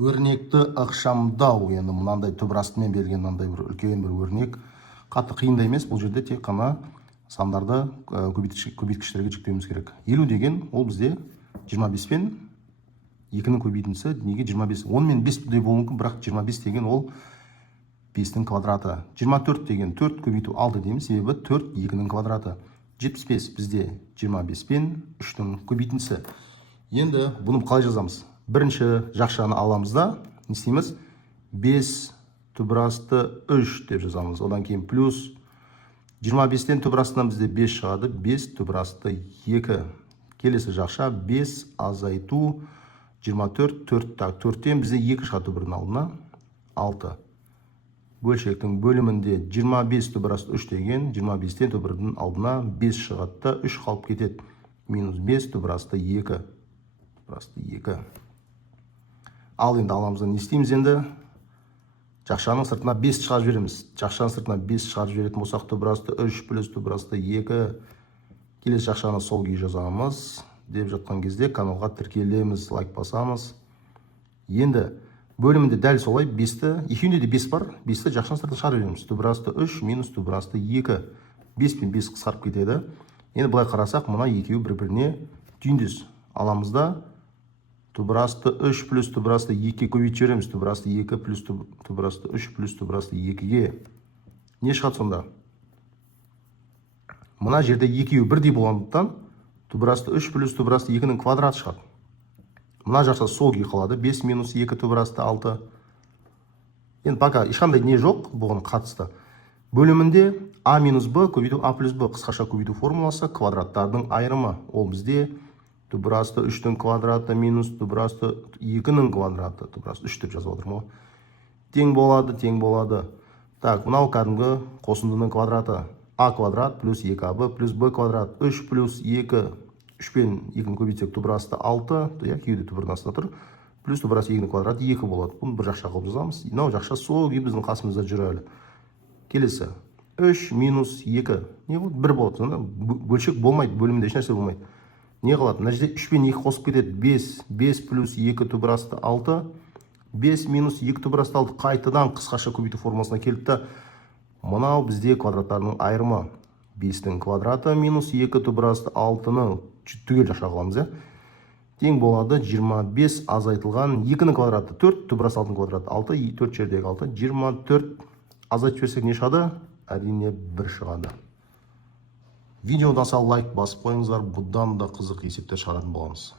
Өрнекті ықшамдау, енді мынандай түбірастымен берген мынандай бір үлкен бір өрнек. Қатты қиында емес, бұл жерде тек қана сандарды көбейткіштерге жүктеуіміз керек. 50 деген ол бізде 25 пен 2-нің көбейтіндісі. Неге 25? 10 мен 5 де болуы мүмкін, бірақ 25 деген ол 5-нің квадраты. 24 деген 4 көбейту 6 дейміз, себебі 4 2-нің квадраты. 75 бізде 25 пен 3-нің көбейтіндісі. Енді бұны қалай жазамыз? Бірінші жақшаны аламыз да, не істейміз? 5 түбірасты 3 деп жазамыз. Одан кейін плюс 25-тен түбірастынан бізде 5 шығады. 5 түбірасты 2. Келесі жақша 5 азайту 24, 4-тен бізде 2 шығады түбірдің алдына 6. Бөлшектің бөлімінде 25 түбірасты 3 деген 25-тен түбірдің алдына 5 шығады, 3 қалып кетеді. Минус 5 түбірасты 2. Түбірасты 2. Ал енді аламызда не істейміз енді? Жақшаның сыртына 5 шығарып жібереміз. Жақшаның сыртына 5 шығарып жіберетін болсақ, түбірасты 3 плюс түбірасты 2. Келесі жақшаны сол күйі жазамыз. Деп жатқан кезде каналға тіркелеміз, лайк басамыз. Енді бөлімінде дәл солай 5-ті, екеуінде де 5 бар. 5-ті жақшаның сыртына шығарып жібереміз. Түбірасты 3 минус түбірасты 2. 5 пен 5 қысқарып кетеді. Енді былай қарасақ, мына екеуі бір-біріне түйіндес. Аламызда түбірасты 3 плюс түбірасты 2 көбейтіп жібереміз. Түбірасты 2 плюс түбірасты 3 плюс түбірасты 2-ге. Не шығады сонда? Мына жерде екеуі бірдей болғандықтан түбірасты 3 плюс түбірасты 2-нің квадраты шығады. Мына жақса сол күйі қалады. 5 минус 2 түбірасты 6. Енді пока ешқандай не жоқ бұған қатысты. Бөлімінде а минус б көбейту а плюс б қысқаша көбейту формуласы квадраттардың айырымы. Ол бізде түбірасты 3-нің квадраты минус түбірасты 2-нің квадраты. Түбірасты 3 деп жазып отырмын. Тең болады. Так, мынау кәдімгі қосындының квадраты. А квадрат плюс 2аб плюс б квадрат. 3 плюс 2. 3 пен 2-ні көбейтсек түбірасты 6. Кеуде түбірдің астында тұр. Плюс түбірасты 2-нің квадраты 2 болады. Бұны бір жақша қылып жазамыз. Мынау жақша сол күйі біздің қасымызда жүр әлі. Келесі. 3 минус 2. Не болады? 1 болады. Бөлшек болмайды. Бөлімінде еш нәрсе болмайды. Не қалады? Мына жерде 3 пен 2 қосып кетеді. 5 плюс 2 түбірасты 6. 5 минус 2 түбірасты 6 қайтадан қысқаша көбейту формуласына келді. Мынау бізде квадраттарының айырымы. 5-нің квадраты минус 2 түбірасты 6-ны түгел жақша қыламыз. Тең болады 25 азайтылған 2-нің квадраты 4 түбірасты 6-ның квадраты 6. 4 жердегі 6. 24 азайтып жіберсек не шығады? Әрине 1 шығады. Видеодан сау лайк басып қойыңыздар, бұдан да қызық есептер шығаратын боламыз.